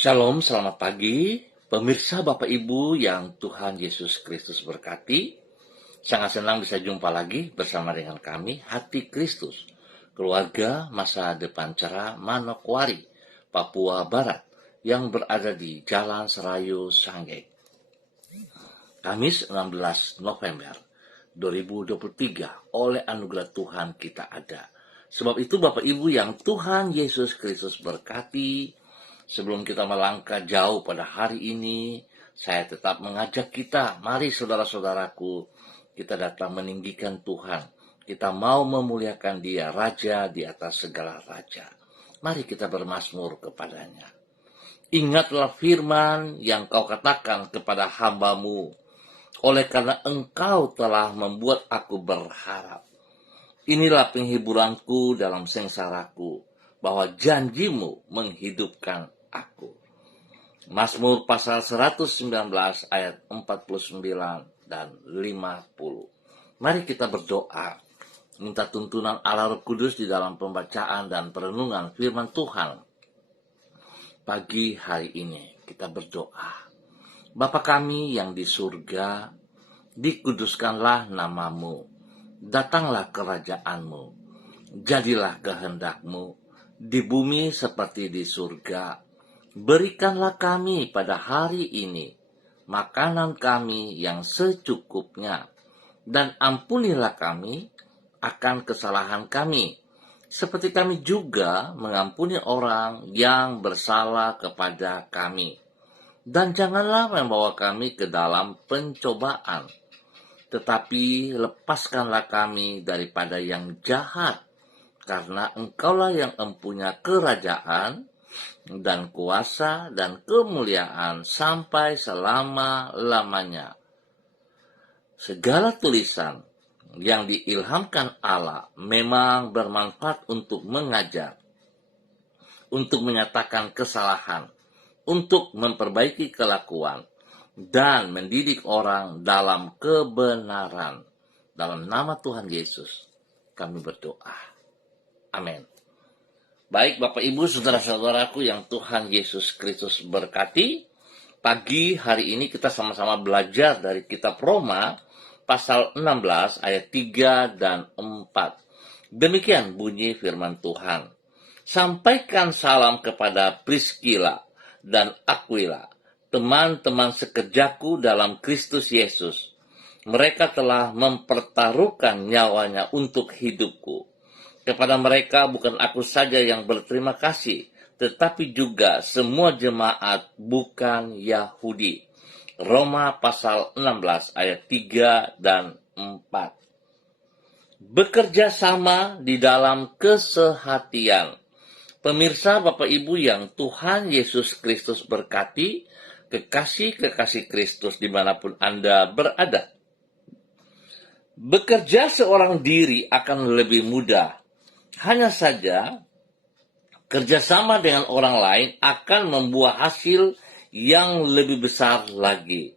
Shalom, selamat pagi. Pemirsa Bapak Ibu yang Tuhan Yesus Kristus berkati. Sangat senang bisa jumpa lagi bersama dengan kami, Hati Kristus, keluarga masa depan cerah Manokwari, Papua Barat, yang berada di Jalan Serayu Sanggeng. Kamis 16 November 2023, oleh anugerah Tuhan kita ada. Sebab itu Bapak Ibu yang Tuhan Yesus Kristus berkati, sebelum kita melangkah jauh pada hari ini, saya tetap mengajak kita, mari saudara-saudaraku, kita datang meninggikan Tuhan. Kita mau memuliakan Dia, Raja di atas segala raja. Mari kita bermazmur kepadanya. Ingatlah firman yang kau katakan kepada hamba-Mu, oleh karena engkau telah membuat aku berharap. Inilah penghiburanku dalam sengsaraku, bahwa janjimu menghidupkan aku. Mazmur pasal 119 ayat 49 dan 50. Mari kita berdoa, minta tuntunan Allah Roh Kudus di dalam pembacaan dan perenungan firman Tuhan. Pagi hari ini kita berdoa. Bapa kami yang di surga, dikuduskanlah nama-Mu. Datanglah kerajaan-Mu. Jadilah kehendak-Mu di bumi seperti di surga. Berikanlah kami pada hari ini makanan kami yang secukupnya, dan ampunilah kami akan kesalahan kami, seperti kami juga mengampuni orang yang bersalah kepada kami. Dan janganlah membawa kami ke dalam pencobaan, tetapi lepaskanlah kami daripada yang jahat, karena Engkaulah yang mempunyai kerajaan dan kuasa dan kemuliaan sampai selama-lamanya. Segala tulisan yang diilhamkan Allah memang bermanfaat untuk mengajar, untuk menyatakan kesalahan, untuk memperbaiki kelakuan, dan mendidik orang dalam kebenaran. Dalam nama Tuhan Yesus kami berdoa. Amin. Baik Bapak Ibu, saudara-saudaraku yang Tuhan Yesus Kristus berkati, pagi hari ini kita sama-sama belajar dari kitab Roma pasal 16 ayat 3 dan 4. Demikian bunyi firman Tuhan. Sampaikan salam kepada Priskila dan Aquila, teman-teman sekerjaku dalam Kristus Yesus. Mereka telah mempertaruhkan nyawanya untuk hidupku. Kepada mereka bukan aku saja yang berterima kasih, tetapi juga semua jemaat bukan Yahudi. Roma pasal 16 ayat 3 dan 4. Bekerja sama di dalam kesehatian. Pemirsa Bapak Ibu yang Tuhan Yesus Kristus berkati, kekasih-kekasih Kristus dimanapun Anda berada. Bekerja seorang diri akan lebih mudah. Hanya saja, kerjasama dengan orang lain akan membuat hasil yang lebih besar lagi.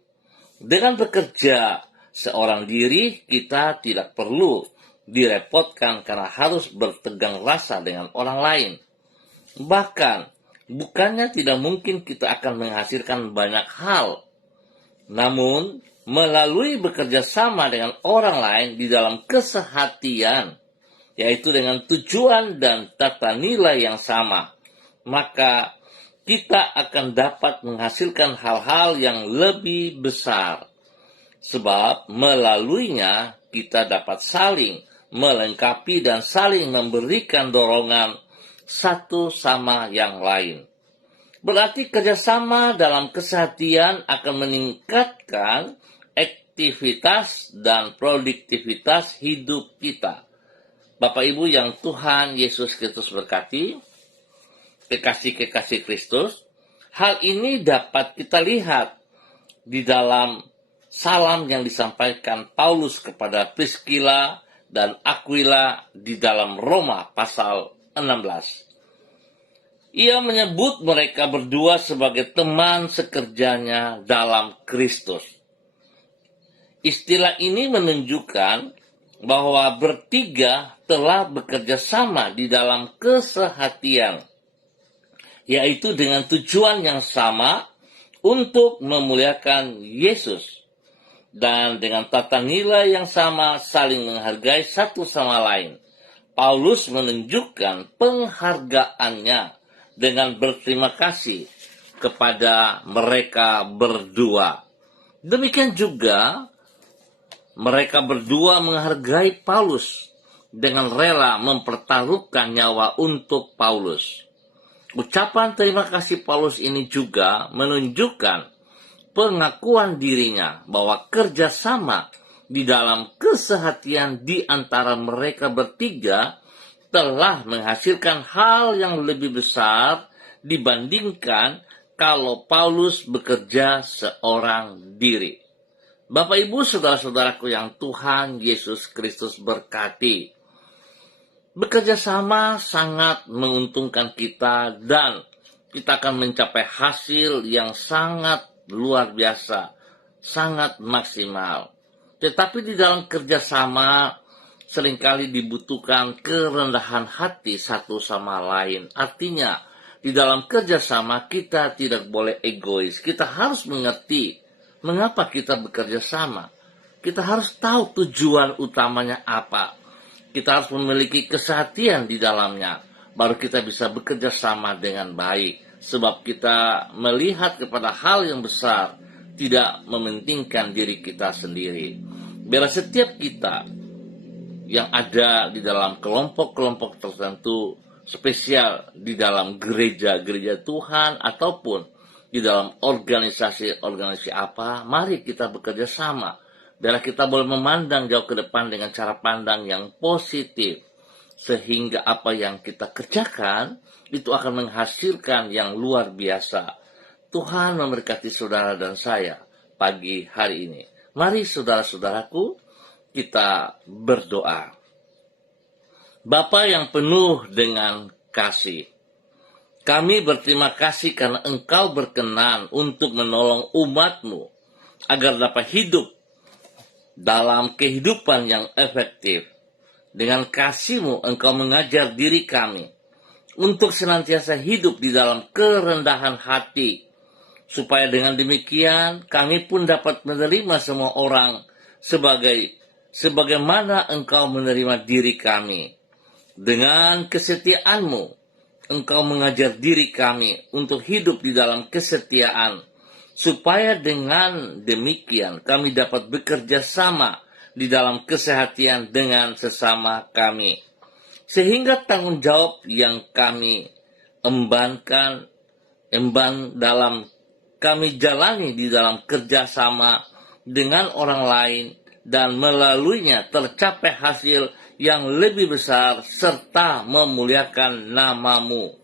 Dengan bekerja seorang diri, kita tidak perlu direpotkan karena harus bertegang rasa dengan orang lain. Bahkan, bukannya tidak mungkin kita akan menghasilkan banyak hal. Namun, melalui bekerja sama dengan orang lain di dalam kesehatian, yaitu dengan tujuan dan tata nilai yang sama, maka kita akan dapat menghasilkan hal-hal yang lebih besar. Sebab melaluinya kita dapat saling melengkapi dan saling memberikan dorongan satu sama yang lain. Berarti kerjasama dalam kesehatian akan meningkatkan aktivitas dan produktivitas hidup kita. Bapak Ibu yang Tuhan Yesus Kristus berkati, kekasih-kekasih Kristus, hal ini dapat kita lihat di dalam salam yang disampaikan Paulus kepada Priskila dan Aquila di dalam Roma pasal 16. Ia menyebut mereka berdua sebagai teman sekerjanya dalam Kristus. Istilah ini menunjukkan bahwa bertiga telah bekerja sama di dalam kesehatian. yaitu dengan tujuan yang sama untuk memuliakan Yesus, dan dengan tata nilai yang sama saling menghargai satu sama lain. Paulus menunjukkan penghargaannya dengan berterima kasih kepada mereka berdua. Demikian juga mereka berdua menghargai Paulus dengan rela mempertaruhkan nyawa untuk Paulus. Ucapan terima kasih Paulus ini juga menunjukkan pengakuan dirinya bahwa kerjasama di dalam kesehatian di antara mereka bertiga telah menghasilkan hal yang lebih besar dibandingkan kalau Paulus bekerja seorang diri. Bapak, Ibu, saudara-saudaraku yang Tuhan Yesus Kristus berkati, bekerja sama sangat menguntungkan kita dan kita akan mencapai hasil yang sangat luar biasa, sangat maksimal. Tetapi di dalam kerjasama seringkali dibutuhkan kerendahan hati satu sama lain. Artinya, di dalam kerjasama kita tidak boleh egois. Kita harus mengerti mengapa kita bekerja sama. Kita harus tahu tujuan utamanya apa. Kita harus memiliki kesehatian di dalamnya. Baru kita bisa bekerja sama dengan baik. Sebab kita melihat kepada hal yang besar, tidak mementingkan diri kita sendiri. Biarlah setiap kita yang ada di dalam kelompok-kelompok tertentu, spesial di dalam gereja-gereja Tuhan ataupun di dalam organisasi-organisasi apa, mari kita bekerja sama. Biarlah kita boleh memandang jauh ke depan dengan cara pandang yang positif, sehingga apa yang kita kerjakan itu akan menghasilkan yang luar biasa. Tuhan memberkati saudara dan saya pagi hari ini. Mari saudara-saudaraku, kita berdoa. Bapa yang penuh dengan kasih, kami berterima kasih karena Engkau berkenan untuk menolong umat-Mu agar dapat hidup dalam kehidupan yang efektif. Dengan kasih-Mu Engkau mengajar diri kami untuk senantiasa hidup di dalam kerendahan hati, supaya dengan demikian kami pun dapat menerima semua orang sebagaimana Engkau menerima diri kami. Dengan kesetiaan-Mu Engkau mengajar diri kami untuk hidup di dalam kesetiaan, supaya dengan demikian kami dapat bekerja sama di dalam kesehatan dengan sesama kami. Sehingga tanggung jawab yang kami emban dalam kami jalani di dalam kerjasama dengan orang lain, dan melaluinya tercapai hasil yang lebih besar serta memuliakan nama-Mu.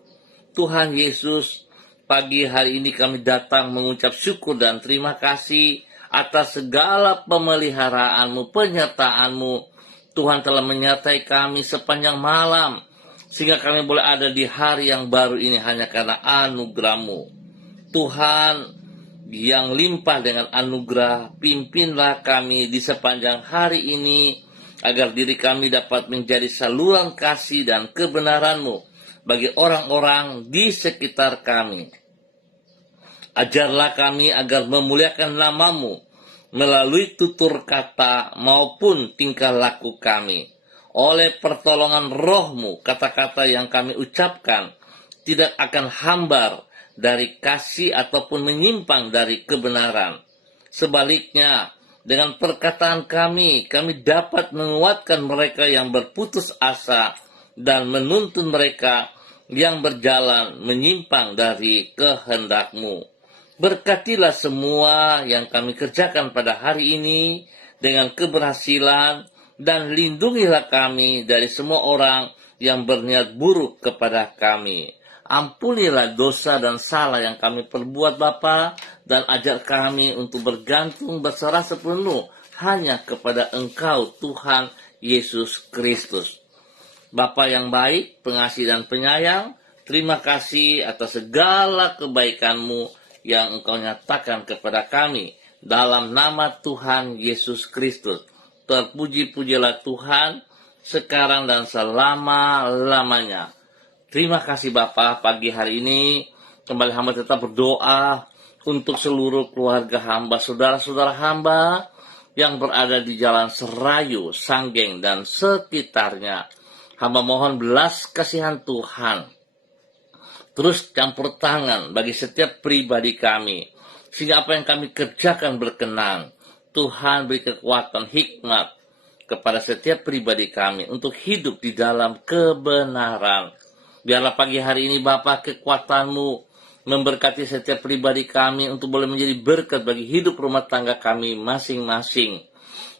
Tuhan Yesus, pagi hari ini kami datang mengucap syukur dan terima kasih atas segala pemeliharaan-Mu, penyertaan-Mu. Tuhan telah menyertai kami sepanjang malam, sehingga kami boleh ada di hari yang baru ini hanya karena anugerah-Mu. Tuhan yang limpah dengan anugerah, pimpinlah kami di sepanjang hari ini, agar diri kami dapat menjadi saluran kasih dan kebenaran-Mu bagi orang-orang di sekitar kami. Ajarlah kami agar memuliakan nama-Mu melalui tutur kata maupun tingkah laku kami. Oleh pertolongan Roh-Mu, kata-kata yang kami ucapkan tidak akan hambar dari kasih ataupun menyimpang dari kebenaran. Sebaliknya, dengan perkataan kami dapat menguatkan mereka yang berputus asa dan menuntun mereka yang berjalan menyimpang dari kehendak-Mu. Berkatilah semua yang kami kerjakan pada hari ini dengan keberhasilan, dan lindungilah kami dari semua orang yang berniat buruk kepada kami. Ampunilah dosa dan salah yang kami perbuat Bapa, dan ajar kami untuk bergantung berserah sepenuh hanya kepada Engkau Tuhan Yesus Kristus. Bapa yang baik, pengasih dan penyayang, terima kasih atas segala kebaikan-Mu yang Engkau nyatakan kepada kami dalam nama Tuhan Yesus Kristus. Terpuji-pujilah Tuhan sekarang dan selama-lamanya. Terima kasih Bapak, pagi hari ini kembali hamba tetap berdoa untuk seluruh keluarga hamba, saudara-saudara hamba yang berada di Jalan Serayu, Sanggeng, dan sekitarnya. Hamba mohon belas kasihan Tuhan terus campur tangan bagi setiap pribadi kami, sehingga apa yang kami kerjakan berkenan. Tuhan beri kekuatan, hikmat kepada setiap pribadi kami untuk hidup di dalam kebenaran. Biarlah pagi hari ini Bapa, kekuatan-Mu memberkati setiap pribadi kami untuk boleh menjadi berkat bagi hidup rumah tangga kami masing-masing.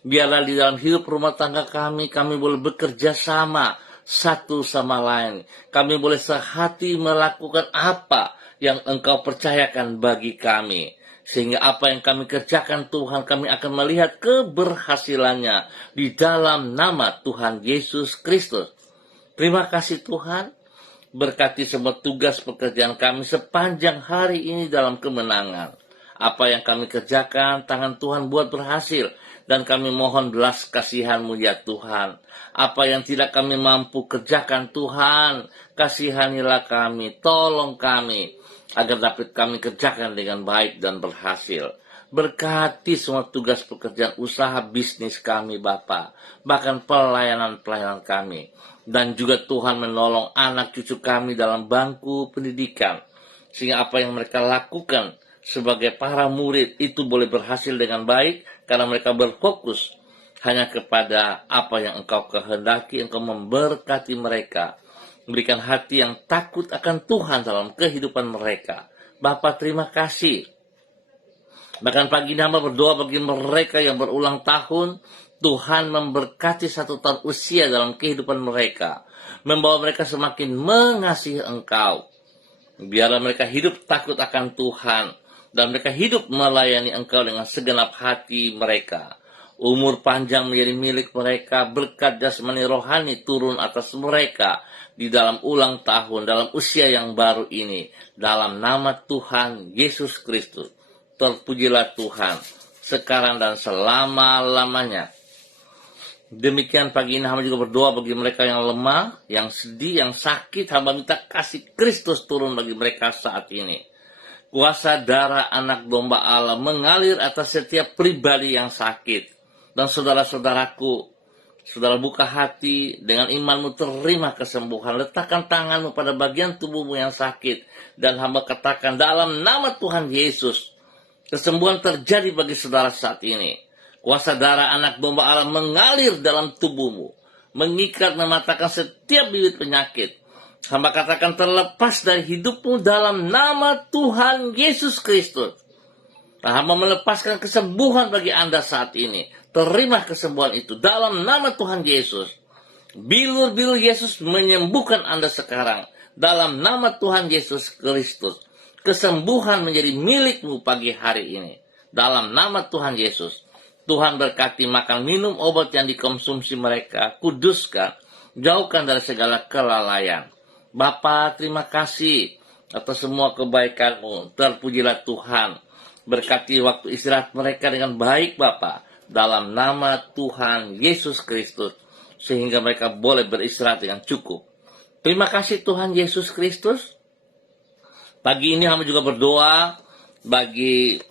Biarlah di dalam hidup rumah tangga kami boleh bekerja sama satu sama lain. Kami boleh sehati melakukan apa yang Engkau percayakan bagi kami. Sehingga apa yang kami kerjakan Tuhan, kami akan melihat keberhasilannya di dalam nama Tuhan Yesus Kristus. Terima kasih Tuhan. Berkati semua tugas pekerjaan kami sepanjang hari ini dalam kemenangan. Apa yang kami kerjakan, tangan Tuhan buat berhasil. Dan kami mohon belas kasihan-Mu ya Tuhan. Apa yang tidak kami mampu kerjakan Tuhan, kasihanilah kami, tolong kami, agar dapat kami kerjakan dengan baik dan berhasil. Berkati semua tugas pekerjaan usaha bisnis kami Bapa, bahkan pelayanan-pelayanan kami. Dan juga Tuhan menolong anak cucu kami dalam bangku pendidikan, sehingga apa yang mereka lakukan sebagai para murid itu boleh berhasil dengan baik, karena mereka berfokus hanya kepada apa yang Engkau kehendaki. Engkau memberkati mereka, memberikan hati yang takut akan Tuhan dalam kehidupan mereka. Bapa, terima kasih. Bahkan pagi ini hamba berdoa bagi mereka yang berulang tahun. Tuhan memberkati 1 tahun usia dalam kehidupan mereka, membawa mereka semakin mengasihi Engkau. Biarlah mereka hidup takut akan Tuhan, dan mereka hidup melayani Engkau dengan segenap hati mereka. Umur panjang menjadi milik mereka, berkat jasmani rohani turun atas mereka di dalam ulang tahun, dalam usia yang baru ini. Dalam nama Tuhan Yesus Kristus, terpujilah Tuhan sekarang dan selama-lamanya. Demikian pagi ini hamba juga berdoa bagi mereka yang lemah, yang sedih, yang sakit. Hamba minta kasih Kristus turun bagi mereka saat ini. Kuasa darah anak domba Allah mengalir atas setiap pribadi yang sakit. Dan saudara-saudaraku, saudara buka hati dengan imanmu, terima kesembuhan. Letakkan tanganmu pada bagian tubuhmu yang sakit. Dan hamba katakan dalam nama Tuhan Yesus, kesembuhan terjadi bagi saudara saat ini. Kuasa darah anak domba Allah mengalir dalam tubuhmu, mengikat, mematakan setiap bibit penyakit. Hamba katakan terlepas dari hidupmu dalam nama Tuhan Yesus Kristus. Nah, hamba melepaskan kesembuhan bagi Anda saat ini. Terima kesembuhan itu dalam nama Tuhan Yesus. Bilur-bilur Yesus menyembuhkan Anda sekarang dalam nama Tuhan Yesus Kristus. Kesembuhan menjadi milikmu pagi hari ini dalam nama Tuhan Yesus. Tuhan berkati makan minum obat yang dikonsumsi mereka, kuduskan, jauhkan dari segala kelalaian. Bapa, terima kasih atas semua kebaikan-Mu. Terpujilah Tuhan. Berkati waktu istirahat mereka dengan baik Bapa, dalam nama Tuhan Yesus Kristus, sehingga mereka boleh beristirahat dengan cukup. Terima kasih Tuhan Yesus Kristus. Pagi ini hamba juga berdoa bagi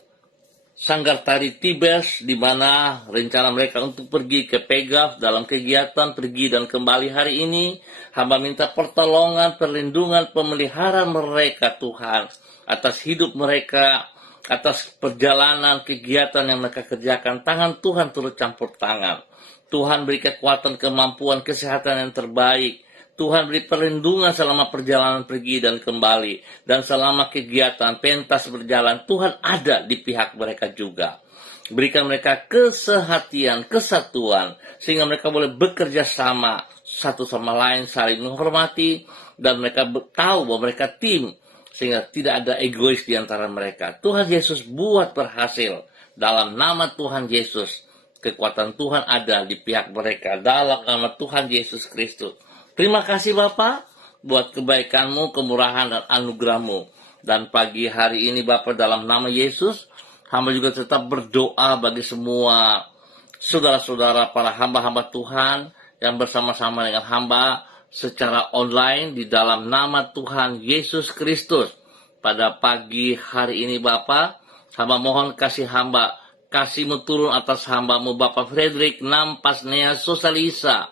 Sanggar Tari Tibes, di mana rencana mereka untuk pergi ke Pegaf dalam kegiatan pergi dan kembali hari ini. Hamba minta pertolongan, perlindungan, pemeliharaan mereka Tuhan, atas hidup mereka, atas perjalanan kegiatan yang mereka kerjakan. Tangan Tuhan turut campur tangan. Tuhan beri kekuatan, kemampuan, kesehatan yang terbaik. Tuhan beri perlindungan selama perjalanan pergi dan kembali. Dan selama kegiatan pentas berjalan, Tuhan ada di pihak mereka juga. Berikan mereka kesehatian, kesatuan, sehingga mereka boleh bekerja sama satu sama lain, saling menghormati, dan mereka tahu bahwa mereka tim, sehingga tidak ada egois di antara mereka. Tuhan Yesus buat berhasil. Dalam nama Tuhan Yesus, kekuatan Tuhan ada di pihak mereka. Dalam nama Tuhan Yesus Kristus. Terima kasih Bapa buat kebaikan-Mu, kemurahan dan anugerah-Mu. Dan pagi hari ini Bapa, dalam nama Yesus, hamba juga tetap berdoa bagi semua saudara-saudara para hamba-hamba Tuhan yang bersama-sama dengan hamba secara online di dalam nama Tuhan Yesus Kristus. Pada pagi hari ini Bapa, hamba mohon kasih-Mu turun atas hamba-Mu Bapak Frederick Nampasnea Sosalisa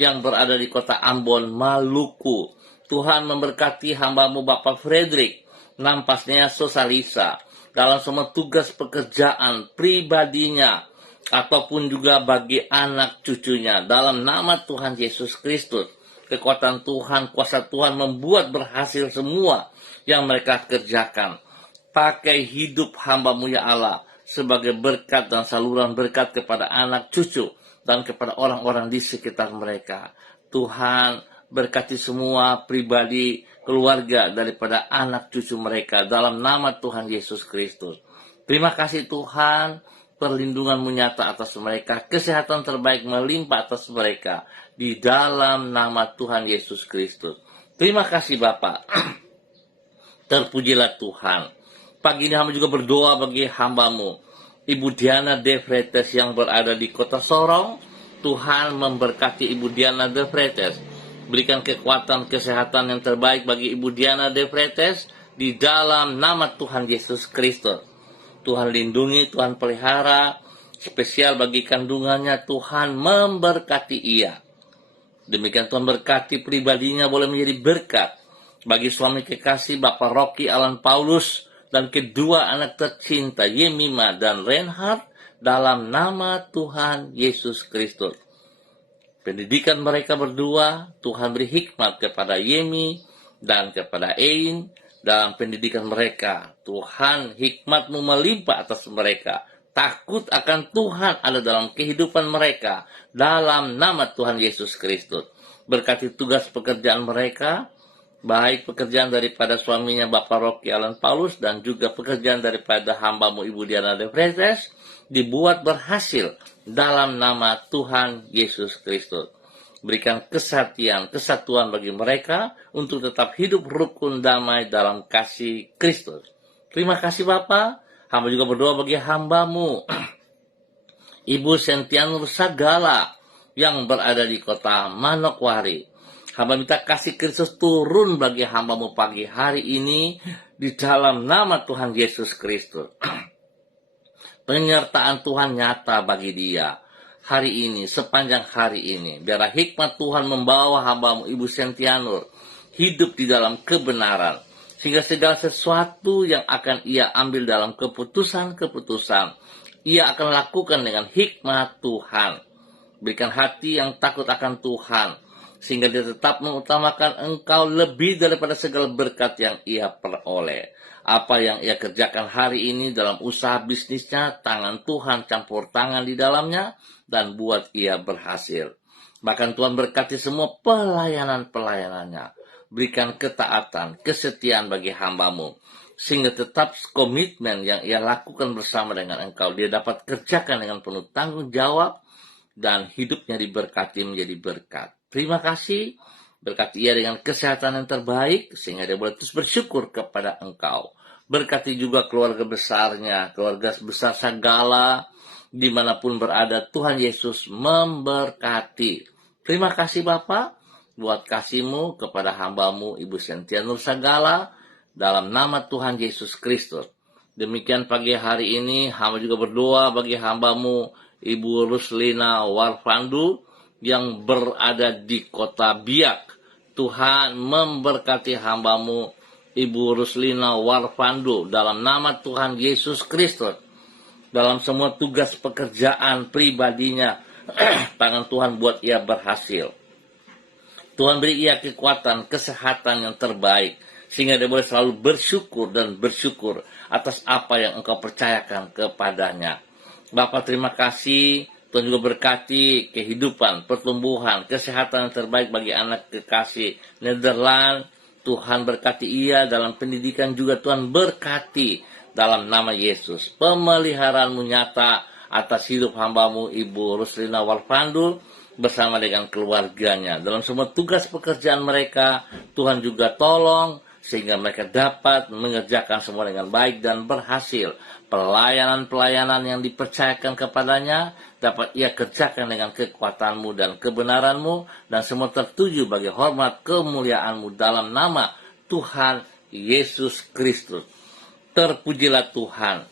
yang berada di kota Ambon, Maluku. Tuhan memberkati hamba-Mu Bapak Frederick Nampasnea Sosalisa dalam semua tugas pekerjaan pribadinya ataupun juga bagi anak cucunya dalam nama Tuhan Yesus Kristus. Kekuatan Tuhan, kuasa Tuhan membuat berhasil semua yang mereka kerjakan. Pakai hidup hamba-Mu ya Allah sebagai berkat dan saluran berkat kepada anak cucu dan kepada orang-orang di sekitar mereka. Tuhan berkati semua pribadi, keluarga daripada anak cucu mereka dalam nama Tuhan Yesus Kristus. Terima kasih Tuhan, perlindungan-Mu nyata atas mereka, kesehatan terbaik melimpah atas mereka di dalam nama Tuhan Yesus Kristus. Terima kasih Bapak. Terpujilah Tuhan. Pagi ini hamba juga berdoa bagi hamba-Mu Ibu Diana De Vretes yang berada di kota Sorong. Tuhan memberkati Ibu Diana De Vretes. Berikan kekuatan kesehatan yang terbaik bagi Ibu Diana De Vretes di dalam nama Tuhan Yesus Kristus. Tuhan lindungi, Tuhan pelihara, spesial bagi kandungannya, Tuhan memberkati ia. Demikian Tuhan berkati pribadinya boleh menjadi berkat bagi suami kekasih Bapak Rocky Alan Paulus dan kedua anak tercinta Yemima dan Reinhard dalam nama Tuhan Yesus Kristus. Pendidikan mereka berdua, Tuhan beri hikmat kepada Yemi dan kepada Ein dalam pendidikan mereka. Tuhan hikmat-Mu melimpah atas mereka. Takut akan Tuhan ada dalam kehidupan mereka dalam nama Tuhan Yesus Kristus. Berkati tugas pekerjaan mereka, baik pekerjaan daripada suaminya Bapak Rocky Alan Paulus dan juga pekerjaan daripada hamba-Mu Ibu Diana De Vretes dibuat berhasil dalam nama Tuhan Yesus Kristus. Berikan kesatuan bagi mereka untuk tetap hidup rukun damai dalam kasih Kristus. Terima kasih Bapak. Hamba juga berdoa bagi hamba-Mu Ibu Sentianur Sagala yang berada di kota Manokwari. Hamba minta kasih Kristus turun bagi hamba-Mu pagi hari ini di dalam nama Tuhan Yesus Kristus. Penyertaan Tuhan nyata bagi dia hari ini, sepanjang hari ini. Biarlah hikmat Tuhan membawa hamba-Mu Ibu Sentianur hidup di dalam kebenaran, sehingga segala sesuatu yang akan ia ambil dalam keputusan-keputusan, ia akan lakukan dengan hikmat Tuhan. Berikan hati yang takut akan Tuhan, sehingga dia tetap mengutamakan Engkau lebih daripada segala berkat yang ia peroleh. Apa yang ia kerjakan hari ini dalam usaha bisnisnya, tangan Tuhan campur tangan di dalamnya, dan buat ia berhasil. Bahkan Tuhan berkati semua pelayanan-pelayanannya. Berikan ketaatan, kesetiaan bagi hamba-Mu, sehingga tetap komitmen yang ia lakukan bersama dengan Engkau, dia dapat kerjakan dengan penuh tanggung jawab, dan hidupnya diberkati menjadi berkat. Terima kasih, berkati ia dengan kesehatan yang terbaik, sehingga dia boleh terus bersyukur kepada Engkau. Berkati juga keluarga besarnya, keluarga besar Sagala, dimanapun berada, Tuhan Yesus memberkati. Terima kasih Bapak, buat kasih-Mu kepada hamba-Mu Ibu Sentianur Sagala, dalam nama Tuhan Yesus Kristus. Demikian pagi hari ini, hamba juga berdoa bagi hamba-Mu Ibu Ruslina Warfandu, yang berada di kota Biak. Tuhan memberkati hamba-Mu Ibu Ruslina Warfandu dalam nama Tuhan Yesus Kristus. Dalam semua tugas pekerjaan pribadinya, tangan Tuhan buat ia berhasil. Tuhan beri ia kekuatan, kesehatan yang terbaik, sehingga dia boleh selalu bersyukur dan bersyukur atas apa yang Engkau percayakan kepadanya. Bapa, terima kasih. Tuhan juga berkati kehidupan, pertumbuhan, kesehatan yang terbaik bagi anak kekasih Nederland. Tuhan berkati ia dalam pendidikan juga. Tuhan berkati dalam nama Yesus. Pemeliharaan-Mu nyata atas hidup hamba-Mu Ibu Ruslina Warfandu bersama dengan keluarganya. Dalam semua tugas pekerjaan mereka, Tuhan juga tolong sehingga mereka dapat mengerjakan semua dengan baik dan berhasil. Pelayanan-pelayanan yang dipercayakan kepadanya dapat ia kerjakan dengan kekuatanmu dan kebenaranmu, dan semua tertuju bagi hormat kemuliaanmu dalam nama Tuhan Yesus Kristus. Terpujilah Tuhan.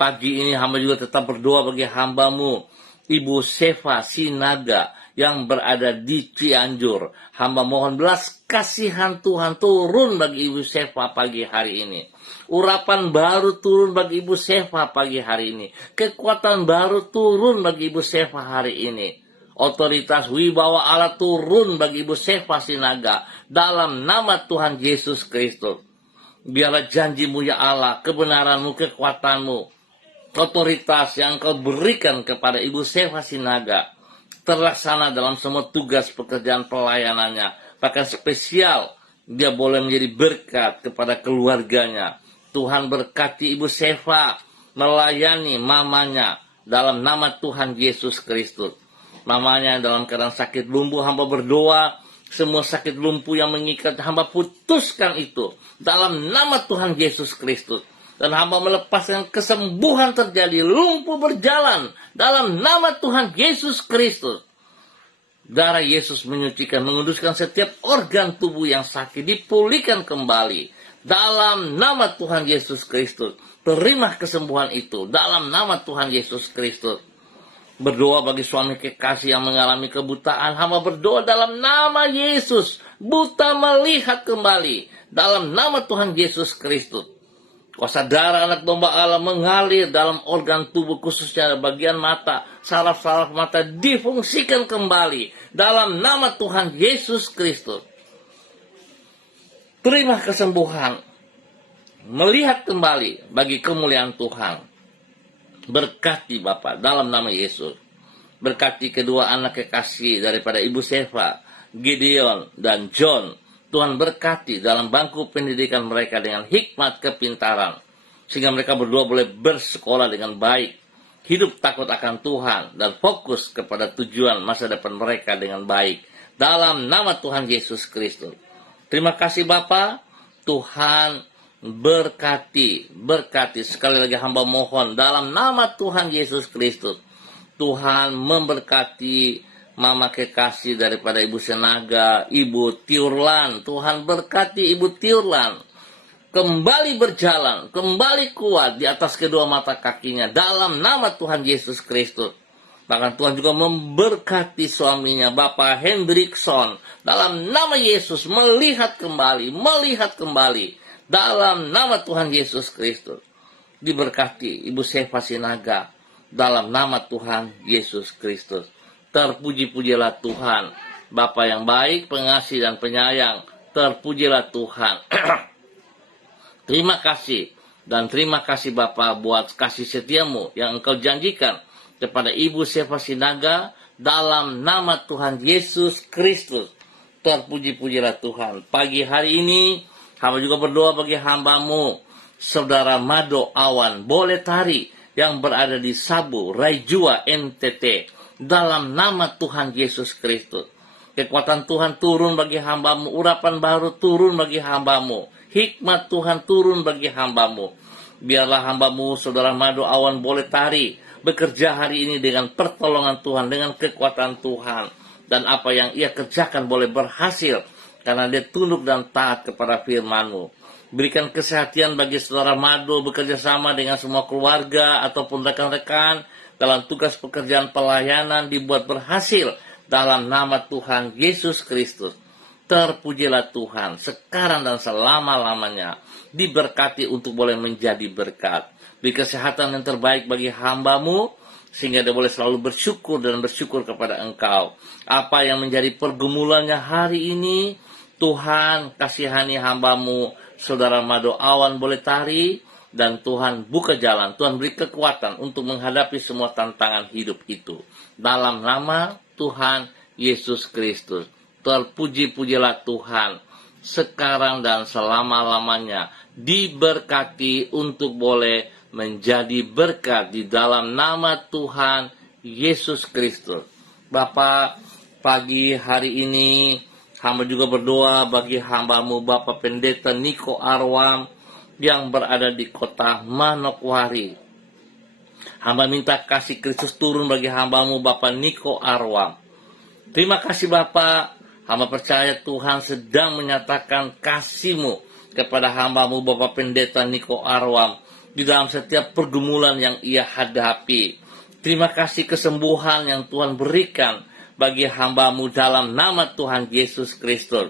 Pagi ini hamba juga tetap berdoa bagi hambamu, Ibu Seva Sinaga, yang berada di Cianjur. Hamba mohon belas kasihan Tuhan turun bagi Ibu Seva pagi hari ini. Urapan baru turun bagi Ibu Seva pagi hari ini. Kekuatan baru turun bagi Ibu Seva hari ini. Otoritas wibawa Allah turun bagi Ibu Seva Sinaga dalam nama Tuhan Yesus Kristus. Biarlah janjimu ya Allah, kebenaranmu, kekuatanmu, otoritas yang kau berikan kepada Ibu Seva Sinaga terlaksana dalam semua tugas pekerjaan pelayanannya. Bahkan spesial, dia boleh menjadi berkat kepada keluarganya. Tuhan berkati Ibu Seva melayani mamanya dalam nama Tuhan Yesus Kristus. Mamanya dalam keadaan sakit lumpuh, hamba berdoa, semua sakit lumpuh yang mengikat, hamba putuskan itu dalam nama Tuhan Yesus Kristus. Dan hamba melepaskan kesembuhan terjadi, lumpuh berjalan dalam nama Tuhan Yesus Kristus. Darah Yesus menyucikan, menguduskan setiap organ tubuh yang sakit, dipulihkan kembali dalam nama Tuhan Yesus Kristus. Terima kesembuhan itu dalam nama Tuhan Yesus Kristus. Berdoa bagi suami kekasih yang mengalami kebutaan, hamba berdoa dalam nama Yesus, buta melihat kembali dalam nama Tuhan Yesus Kristus. Kuasa darah anak domba Allah mengalir dalam organ tubuh, khususnya bagian mata, saraf-saraf mata difungsikan kembali dalam nama Tuhan Yesus Kristus. Terima kesembuhan, melihat kembali bagi kemuliaan Tuhan. Berkati Bapak dalam nama Yesus. Berkati kedua anak kekasih daripada Ibu Seva, Gideon dan John. Tuhan berkati dalam bangku pendidikan mereka dengan hikmat kepintaran, sehingga mereka berdua boleh bersekolah dengan baik, hidup takut akan Tuhan, dan fokus kepada tujuan masa depan mereka dengan baik. Dalam nama Tuhan Yesus Kristus. Terima kasih Bapa. Tuhan berkati. Sekali lagi hamba mohon dalam nama Tuhan Yesus Kristus. Tuhan memberkati Mama kekasih daripada Ibu Sinaga, Ibu Tiurlan. Tuhan berkati Ibu Tiurlan. Kembali berjalan, kembali kuat di atas kedua mata kakinya. Dalam nama Tuhan Yesus Kristus. Bahkan Tuhan juga memberkati suaminya, Bapak Hendrikson. Dalam nama Yesus, melihat kembali. Dalam nama Tuhan Yesus Kristus. Diberkati Ibu Seva Sinaga. Dalam nama Tuhan Yesus Kristus. Terpuji-pujilah Tuhan, Bapa yang baik, pengasih dan penyayang. Terpujilah Tuhan. Terima kasih. Dan terima kasih Bapa buat kasih setiamu yang Engkau janjikan kepada Ibu Seva Sinaga dalam nama Tuhan Yesus Kristus. Terpuji-pujilah Tuhan. Pagi hari ini, hamba juga berdoa bagi hambamu, Saudara Mado Awan Boleh Tari, yang berada di Sabu, Raijua, NTT. Dalam nama Tuhan Yesus Kristus. Kekuatan Tuhan turun bagi hambamu. Urapan baru turun bagi hambamu. Hikmat Tuhan turun bagi hambamu. Biarlah hambamu, Saudara Mado Awan Boleh Tari, bekerja hari ini dengan pertolongan Tuhan, dengan kekuatan Tuhan. Dan apa yang ia kerjakan boleh berhasil, karena dia tunduk dan taat kepada firman-Mu. Berikan kesehatan bagi Saudara Mado, bekerja sama dengan semua keluarga ataupun rekan-rekan, dalam tugas pekerjaan pelayanan dibuat berhasil dalam nama Tuhan Yesus Kristus. Terpujilah Tuhan sekarang dan selama-lamanya. Diberkati untuk boleh menjadi berkat. Beri kesehatan yang terbaik bagi hambamu, sehingga dia boleh selalu bersyukur dan bersyukur kepada Engkau. Apa yang menjadi pergumulannya hari ini, Tuhan kasihani hambamu, Saudara Mado Awan Boleh Tari, dan Tuhan buka jalan, Tuhan beri kekuatan untuk menghadapi semua tantangan hidup itu. Dalam nama Tuhan Yesus Kristus. Terpuji-pujilah Tuhan sekarang dan selama-lamanya. Diberkati untuk boleh menjadi berkat di dalam nama Tuhan Yesus Kristus. Bapak, pagi hari ini hamba juga berdoa bagi hambamu Bapak Pendeta Niko Arwam yang berada di kota Manokwari. Hamba minta kasih Kristus turun bagi hambamu Bapak Niko Arwam. Terima kasih Bapak, hamba percaya Tuhan sedang menyatakan kasih-Mu kepada hambamu Bapak Pendeta Niko Arwam di dalam setiap pergumulan yang ia hadapi. Terima kasih kesembuhan yang Tuhan berikan bagi hambamu dalam nama Tuhan Yesus Kristus.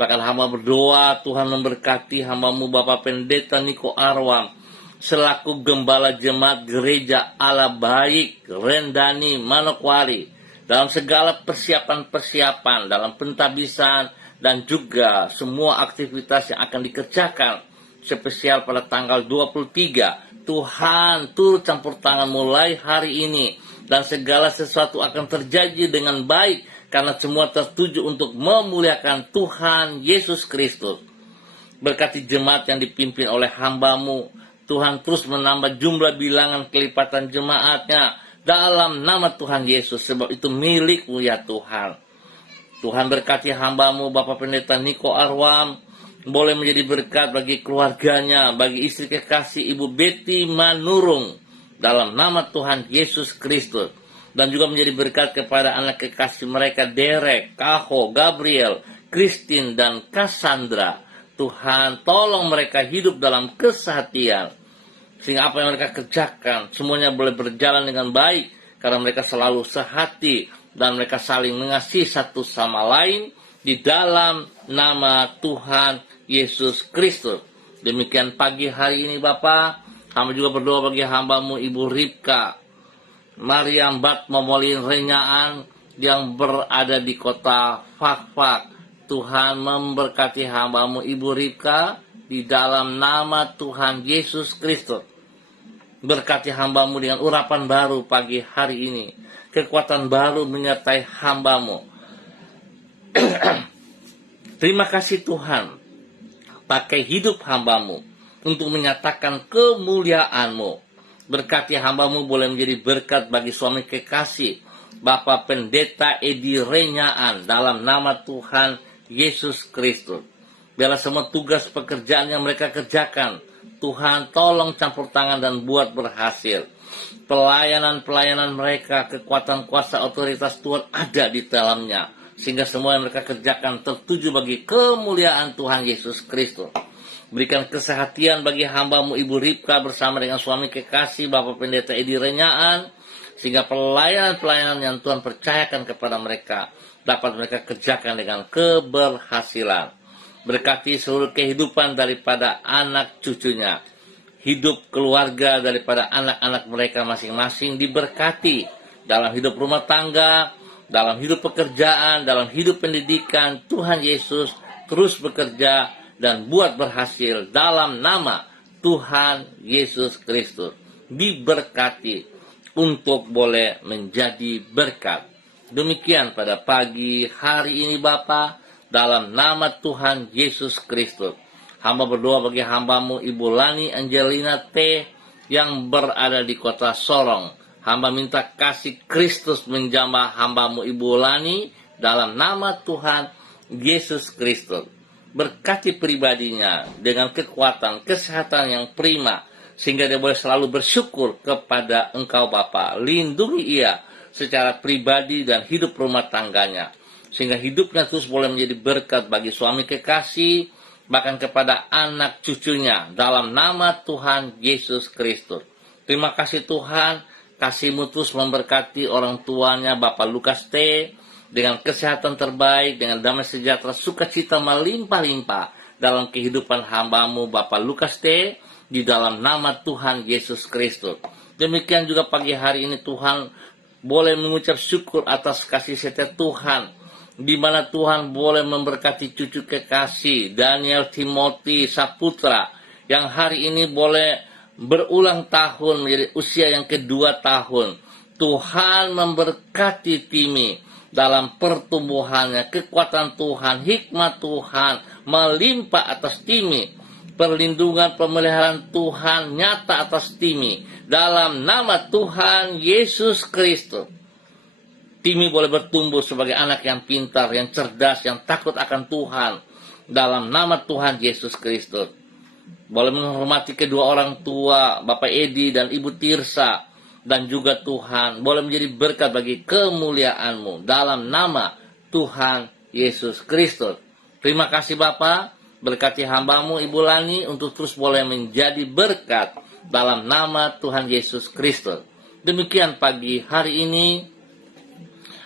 Bahkan hamba berdoa Tuhan memberkati hambamu Bapak Pendeta Niko Arwam selaku gembala jemaat gereja Allah Baik Rendani Manokwari dalam segala persiapan-persiapan dalam pentabisan dan juga semua aktivitas yang akan dikerjakan spesial pada tanggal 23. Tuhan turut campur tangan mulai hari ini dan segala sesuatu akan terjadi dengan baik karena semua tertuju untuk memuliakan Tuhan Yesus Kristus. Berkati jemaat yang dipimpin oleh hambamu, Tuhan terus menambah jumlah bilangan kelipatan jemaatnya dalam nama Tuhan Yesus, sebab itu milik-Mu ya Tuhan. Tuhan berkati hambamu Bapak Pendeta Niko Arwam, boleh menjadi berkat bagi keluarganya, bagi istri kekasih Ibu Betty Manurung dalam nama Tuhan Yesus Kristus, dan juga menjadi berkat kepada anak kekasih mereka Derek, Kaho, Gabriel, Christine, dan Cassandra. Tuhan tolong mereka hidup dalam kesehatian, sehingga apa yang mereka kerjakan semuanya boleh berjalan dengan baik karena mereka selalu sehati dan mereka saling mengasihi satu sama lain di dalam nama Tuhan Yesus Kristus. Demikian pagi hari ini Bapak, hamba juga berdoa bagi hambamu Ibu Ripka Mariam Bat Momolin Renyaan yang berada di kota Fakfak. Tuhan memberkati hambamu Ibu Ripka di dalam nama Tuhan Yesus Kristus. Berkati hambamu dengan urapan baru pagi hari ini. Kekuatan baru menyertai hambamu. Terima kasih Tuhan. Pakai hidup hambamu untuk menyatakan kemuliaan-Mu. Berkati hambamu boleh menjadi berkat bagi suami kekasih Bapak Pendeta Edi Renyaan dalam nama Tuhan Yesus Kristus. Biarlah semua tugas pekerjaan yang mereka kerjakan, Tuhan tolong campur tangan dan buat berhasil. Pelayanan-pelayanan mereka, kekuatan kuasa otoritas Tuhan ada di dalamnya, sehingga semua yang mereka kerjakan tertuju bagi kemuliaan Tuhan Yesus Kristus. Berikan kesehatan bagi hambamu Ibu Ripka bersama dengan suami kekasih Bapak Pendeta Edi Renyaan, sehingga pelayanan-pelayanan yang Tuhan percayakan kepada mereka dapat mereka kerjakan dengan keberhasilan. Berkati seluruh kehidupan daripada anak cucunya, hidup keluarga daripada anak-anak mereka masing-masing diberkati dalam hidup rumah tangga, dalam hidup pekerjaan, dalam hidup pendidikan. Tuhan Yesus terus bekerja dan buat berhasil dalam nama Tuhan Yesus Kristus. Diberkati untuk boleh menjadi berkat. Demikian pada pagi hari ini Bapa, dalam nama Tuhan Yesus Kristus. Hamba berdoa bagi hambamu Ibu Lani Angelina T yang berada di kota Sorong. Hamba minta kasih Kristus menjamah hambamu Ibu Lani dalam nama Tuhan Yesus Kristus. Berkati pribadinya dengan kekuatan, kesehatan yang prima, sehingga dia boleh selalu bersyukur kepada Engkau Bapa. Lindungi ia secara pribadi dan hidup rumah tangganya, sehingga hidupnya terus boleh menjadi berkat bagi suami kekasih, bahkan kepada anak cucunya dalam nama Tuhan Yesus Kristus. Terima kasih Tuhan, kasih-Mu terus memberkati orang tuanya Bapak Lukas T dengan kesehatan terbaik, dengan damai sejahtera, sukacita melimpah-limpah dalam kehidupan hamba-Mu Bapak Lukas T di dalam nama Tuhan Yesus Kristus. Demikian juga pagi hari ini Tuhan boleh mengucap syukur atas kasih setia Tuhan, di mana Tuhan boleh memberkati cucu kekasih Daniel Timothy Saputra yang hari ini boleh berulang tahun menjadi usia yang kedua tahun. Tuhan memberkati Timi dalam pertumbuhannya, kekuatan Tuhan, hikmat Tuhan melimpah atas Timi. Perlindungan pemeliharaan Tuhan nyata atas Timi dalam nama Tuhan Yesus Kristus. Timi boleh bertumbuh sebagai anak yang pintar, yang cerdas, yang takut akan Tuhan dalam nama Tuhan Yesus Kristus. Boleh menghormati kedua orang tua Bapak Edi dan Ibu Tirsa dan juga Tuhan boleh menjadi berkat bagi kemuliaan-Mu dalam nama Tuhan Yesus Kristus. Terima kasih Bapa, berkati hamba-Mu Ibu Lani untuk terus boleh menjadi berkat dalam nama Tuhan Yesus Kristus. Demikian pagi hari ini,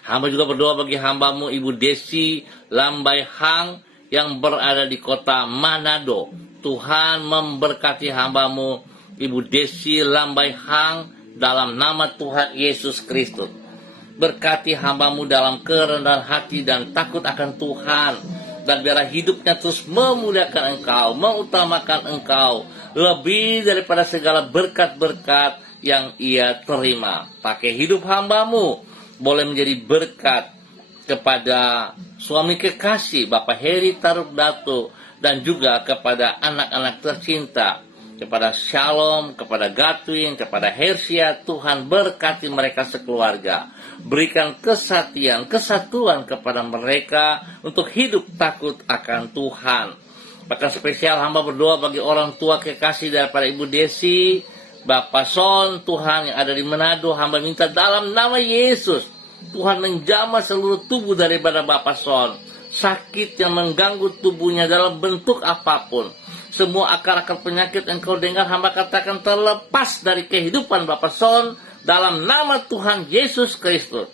hamba juga berdoa bagi hamba-Mu Ibu Desi Lambai Hang yang berada di kota Manado. Tuhan memberkati hamba-Mu Ibu Desi Lambai Hang dalam nama Tuhan Yesus Kristus. Berkati hamba-Mu dalam kerendahan hati dan takut akan Tuhan, dan biarlah hidupnya terus memuliakan Engkau, mengutamakan Engkau lebih daripada segala berkat-berkat yang ia terima. Pakai hidup hamba-Mu boleh menjadi berkat kepada suami kekasih Bapak Heri Taruk Dato, dan juga kepada anak-anak tercinta, kepada Shalom, kepada Gatwin, kepada Hersia. Tuhan berkati mereka sekeluarga, berikan kesatuan kepada mereka untuk hidup takut akan Tuhan. Bahkan spesial hamba berdoa bagi orang tua kekasih daripada Ibu Desi, Bapak Son, Tuhan yang ada di Manado. Hamba minta dalam nama Yesus, Tuhan menjamah seluruh tubuh daripada Bapak Son, sakit yang mengganggu tubuhnya dalam bentuk apapun. Semua akar-akar penyakit Engkau dengar hamba katakan terlepas dari kehidupan Bapak Son dalam nama Tuhan Yesus Kristus.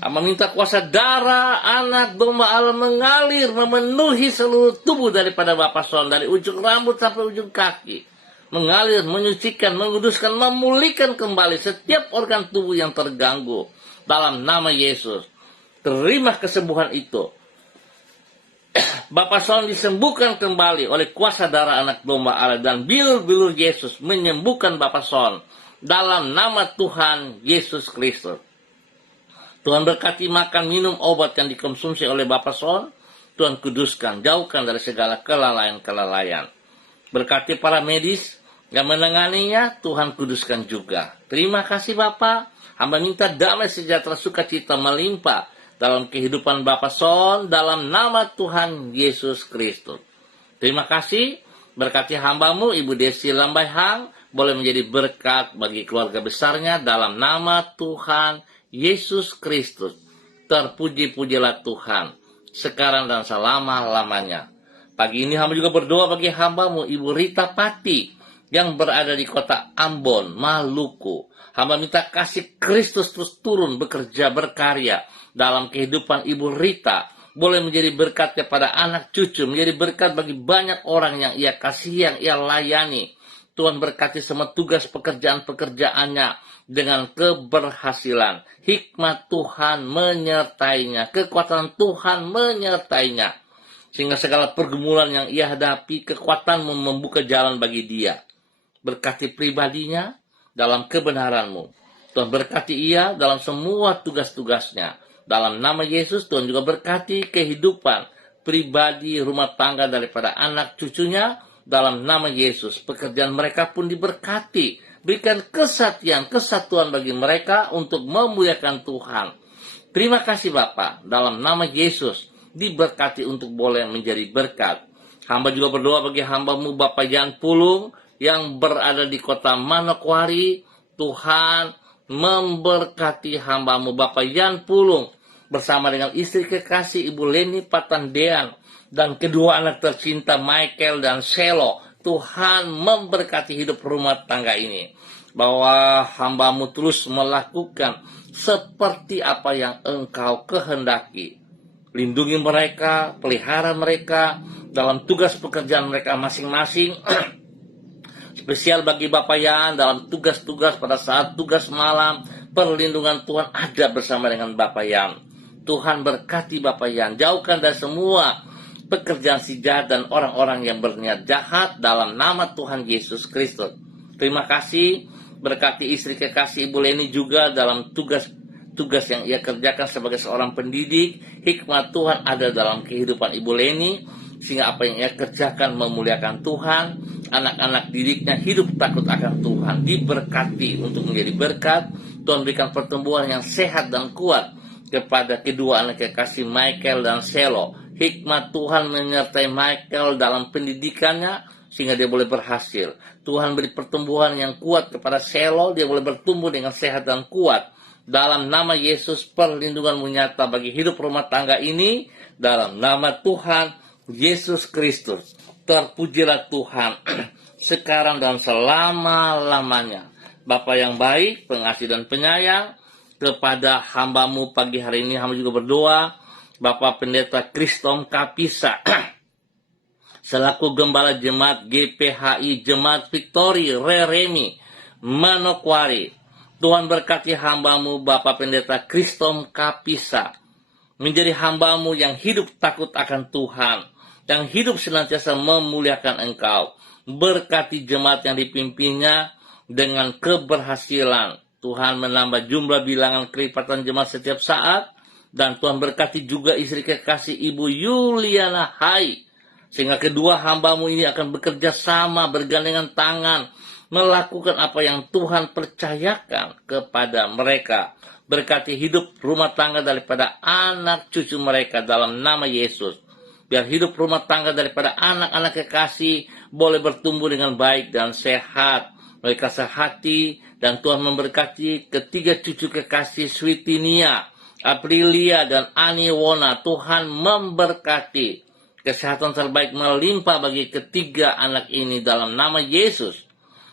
Hamba minta kuasa darah anak domba Allah mengalir memenuhi seluruh tubuh daripada Bapak Son, dari ujung rambut sampai ujung kaki. Mengalir, menyucikan, menguduskan, memulihkan kembali setiap organ tubuh yang terganggu dalam nama Yesus. Terima kesembuhan itu. Bapak Son disembuhkan kembali oleh kuasa darah anak domba Allah, dan bilur-bilur Yesus menyembuhkan Bapak Son dalam nama Tuhan Yesus Kristus. Tuhan berkati makan minum obat yang dikonsumsi oleh Bapak Son. Tuhan kuduskan, jauhkan dari segala kelalaian-kelalaian. Berkati para medis yang menanganinya, Tuhan kuduskan juga. Terima kasih Bapak. Hamba minta damai sejahtera sukacita melimpah dalam kehidupan Bapak Son dalam nama Tuhan Yesus Kristus. Terima kasih. Berkati hamba-Mu Ibu Desi Lambai Hang boleh menjadi berkat bagi keluarga besarnya dalam nama Tuhan Yesus Kristus. Terpuji-pujilah Tuhan sekarang dan selama-lamanya. Pagi ini hamba juga berdoa bagi hamba-Mu Ibu Rita Pati yang berada di kota Ambon, Maluku. Hamba minta kasih Kristus terus turun bekerja berkarya dalam kehidupan Ibu Rita. Boleh menjadi berkat kepada anak cucu, menjadi berkat bagi banyak orang yang ia kasihi, yang ia layani. Tuhan berkati semua tugas pekerjaan-pekerjaannya dengan keberhasilan. Hikmat Tuhan menyertainya, kekuatan Tuhan menyertainya. Sehingga segala pergumulan yang ia hadapi, kekuatan membuka jalan bagi dia. Berkati pribadinya dalam kebenaran-Mu. Tuhan berkati ia dalam semua tugas-tugasnya. Dalam nama Yesus, Tuhan juga berkati kehidupan pribadi, rumah tangga daripada anak cucunya. Dalam nama Yesus, pekerjaan mereka pun diberkati. Berikan kesatuan bagi mereka untuk memuliakan Tuhan. Terima kasih Bapa, dalam nama Yesus, diberkati untuk boleh menjadi berkat. Hamba juga berdoa bagi hamba-Mu Bapak Jan Pulung yang berada di kota Manokwari. Tuhan memberkati hamba-Mu Bapak Jan Pulung bersama dengan istri kekasih Ibu Leni Patandean dan kedua anak tercinta Michael dan Selo. Tuhan memberkati hidup rumah tangga ini, bahwa hamba-Mu terus melakukan seperti apa yang Engkau kehendaki. Lindungi mereka, pelihara mereka dalam tugas pekerjaan mereka masing-masing. Spesial bagi Bapak Yan dalam tugas-tugas pada saat tugas malam, perlindungan Tuhan ada bersama dengan Bapak Yan. Tuhan berkati Bapak Yan, jauhkan dari semua pekerjaan si jahat dan orang-orang yang berniat jahat dalam nama Tuhan Yesus Kristus. Terima kasih. Berkati istri kekasih Ibu Leni juga dalam tugas yang ia kerjakan sebagai seorang pendidik. Hikmat Tuhan ada dalam kehidupan Ibu Leni, sehingga apa yang ia kerjakan memuliakan Tuhan. Anak-anak didiknya hidup takut akan Tuhan, diberkati untuk menjadi berkat. Tuhan berikan pertumbuhan yang sehat dan kuat kepada kedua anak kekasih Michael dan Selo. Hikmat Tuhan menyertai Michael dalam pendidikannya, sehingga dia boleh berhasil. Tuhan beri pertumbuhan yang kuat kepada Selo, dia boleh bertumbuh dengan sehat dan kuat. Dalam nama Yesus, perlindungan-Mu nyata bagi hidup rumah tangga ini. Dalam nama Tuhan Yesus Kristus, terpujilah Tuhan sekarang dan selama-lamanya. Bapa yang baik, pengasih dan penyayang, kepada hamba-Mu pagi hari ini hamba juga berdoa, Bapak Pendeta Kristom Kapisa, selaku Gembala Jemaat GPHI Jemaat Victory Reremi Manokwari. Tuhan berkati hamba-Mu Bapak Pendeta Kristom Kapisa, menjadi hamba-Mu yang hidup takut akan Tuhan, yang hidup senantiasa memuliakan Engkau. Berkati jemaat yang dipimpinnya dengan keberhasilan. Tuhan menambah jumlah bilangan kelipatan jemaat setiap saat. Dan Tuhan berkati juga istri kekasih Ibu Yuliana Hai, sehingga kedua hamba-Mu ini akan bekerja sama, bergandengan tangan, melakukan apa yang Tuhan percayakan kepada mereka. Berkati hidup rumah tangga daripada anak cucu mereka dalam nama Yesus. Biar hidup rumah tangga daripada anak-anak kekasih boleh bertumbuh dengan baik dan sehat. Mereka sehati, dan Tuhan memberkati ketiga cucu kekasih Switinia, Aprilia, dan Aniwona. Tuhan memberkati kesehatan terbaik melimpah bagi ketiga anak ini dalam nama Yesus.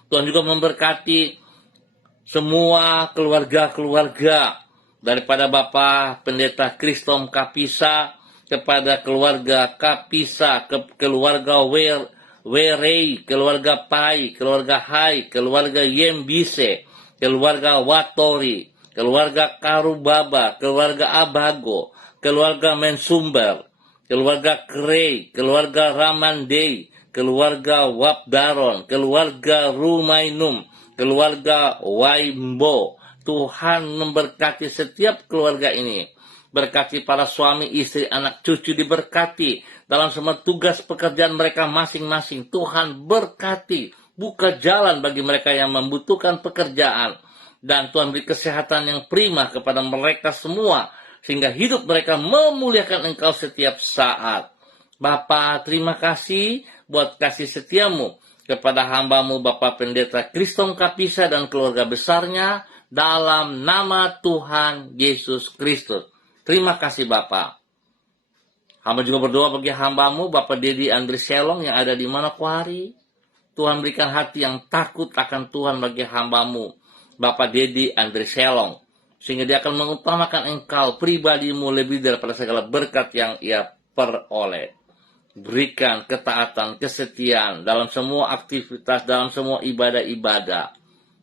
Tuhan juga memberkati semua keluarga-keluarga daripada Bapak Pendeta Kristom Kapisa kepada keluarga Kapisa, keluarga Werei, keluarga Pai, keluarga Hai, keluarga Yembise, keluarga Watori, keluarga Karubaba, keluarga Abago, keluarga Mensumber, keluarga Krei, keluarga Ramandei, keluarga Wabdaron, keluarga Rumainum, keluarga Waimbo. Tuhan memberkati setiap keluarga ini. Berkati para suami, istri, anak cucu diberkati dalam semua tugas pekerjaan mereka masing-masing. Tuhan berkati, buka jalan bagi mereka yang membutuhkan pekerjaan. Dan Tuhan beri kesehatan yang prima kepada mereka semua, sehingga hidup mereka memuliakan Engkau setiap saat. Bapa, terima kasih buat kasih setia-Mu kepada hamba-Mu Bapak Pendeta Kristom Kapisa dan keluarga besarnya, dalam nama Tuhan Yesus Kristus. Terima kasih Bapak. Hamba juga berdoa bagi hamba-Mu Bapak Dedi Andri Selong yang ada di Manokwari. Tuhan berikan hati yang takut akan Tuhan bagi hamba-Mu Bapak Dedi Andri Selong, sehingga dia akan mengutamakan Engkau, pribadi-Mu, lebih daripada segala berkat yang ia peroleh. Berikan ketaatan, kesetiaan dalam semua aktivitas, dalam semua ibadah-ibadah.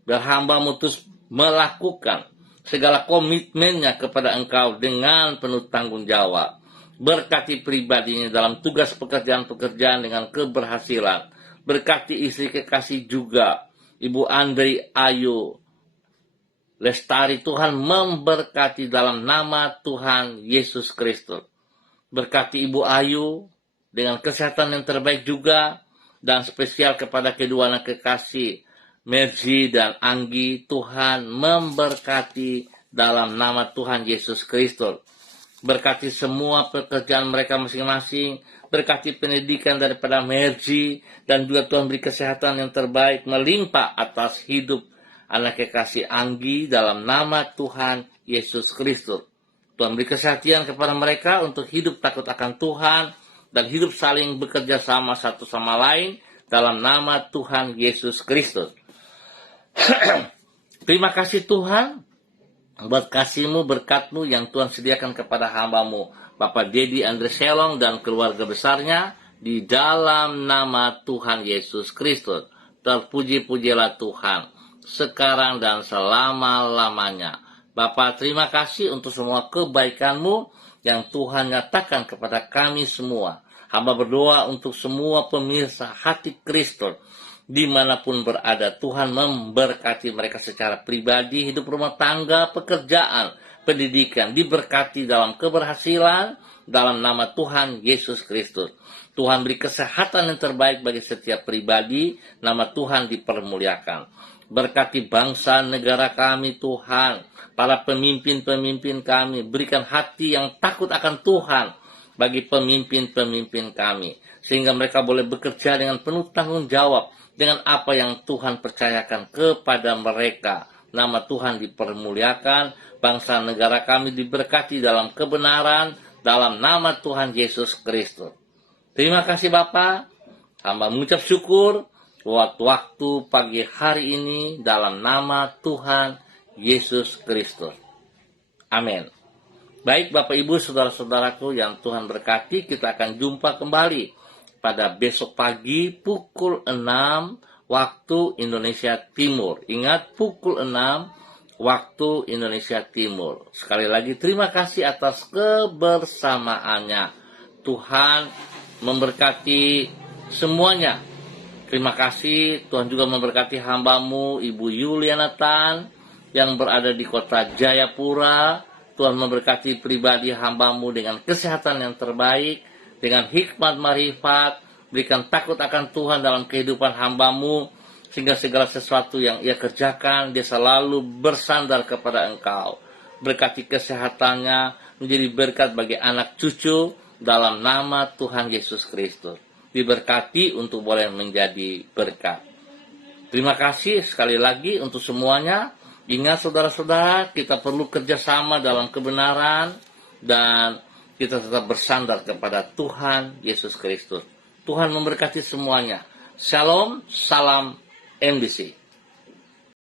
Biar hamba-Mu terus melakukan segala komitmennya kepada Engkau dengan penuh tanggung jawab. Berkati pribadinya dalam tugas pekerjaan-pekerjaan dengan keberhasilan. Berkati istri kekasih juga, Ibu Andri Ayu Lestari. Tuhan memberkati dalam nama Tuhan Yesus Kristus. Berkati Ibu Ayu dengan kesehatan yang terbaik juga, dan spesial kepada kedua anak kekasih Mercy dan Anggi. Tuhan memberkati dalam nama Tuhan Yesus Kristus. Berkati semua pekerjaan mereka masing-masing. Berkati pendidikan daripada Mercy, dan juga Tuhan beri kesehatan yang terbaik melimpah atas hidup anak kekasih Anggi dalam nama Tuhan Yesus Kristus. Tuhan beri kesehatan kepada mereka untuk hidup takut akan Tuhan dan hidup saling bekerja sama satu sama lain dalam nama Tuhan Yesus Kristus. Terima kasih Tuhan buat kasih-Mu, berkat-Mu yang Tuhan sediakan kepada hamba-Mu Bapak Dedi Andri Selong dan keluarga besarnya, di dalam nama Tuhan Yesus Kristus. Terpuji-pujilah Tuhan sekarang dan selama-lamanya. Bapak, terima kasih untuk semua kebaikan-Mu yang Tuhan nyatakan kepada kami semua. Hamba berdoa untuk semua pemirsa Hati Kristus dimanapun berada. Tuhan memberkati mereka secara pribadi, hidup rumah tangga, pekerjaan, pendidikan, diberkati dalam keberhasilan dalam nama Tuhan Yesus Kristus. Tuhan beri kesehatan yang terbaik bagi setiap pribadi, nama Tuhan dipermuliakan. Berkati bangsa negara kami Tuhan, para pemimpin-pemimpin kami, berikan hati yang takut akan Tuhan bagi pemimpin-pemimpin kami, sehingga mereka boleh bekerja dengan penuh tanggung jawab dengan apa yang Tuhan percayakan kepada mereka. Nama Tuhan dipermuliakan, bangsa negara kami diberkati dalam kebenaran, dalam nama Tuhan Yesus Kristus. Terima kasih Bapa, hamba mengucap syukur buat waktu pagi hari ini dalam nama Tuhan Yesus Kristus. Amin. Baik Bapak Ibu saudara-saudaraku yang Tuhan berkati, kita akan jumpa kembali pada besok pagi pukul 6 waktu Indonesia Timur. Ingat, pukul 6 waktu Indonesia Timur. Sekali lagi terima kasih atas kebersamaannya. Tuhan memberkati semuanya. Terima kasih. Tuhan juga memberkati hambamu Ibu Yuliana Tan yang berada di kota Jayapura. Tuhan memberkati pribadi hambamu dengan kesehatan yang terbaik, dengan hikmat marifat, berikan takut akan Tuhan dalam kehidupan hambamu, sehingga segala sesuatu yang ia kerjakan, dia selalu bersandar kepada Engkau. Berkati kesehatannya, menjadi berkat bagi anak cucu, dalam nama Tuhan Yesus Kristus. Diberkati untuk boleh menjadi berkat. Terima kasih sekali lagi untuk semuanya. Ingat saudara-saudara, kita perlu kerjasama dalam kebenaran dan kita tetap bersandar kepada Tuhan Yesus Kristus. Tuhan memberkati semuanya. Shalom, salam MBC.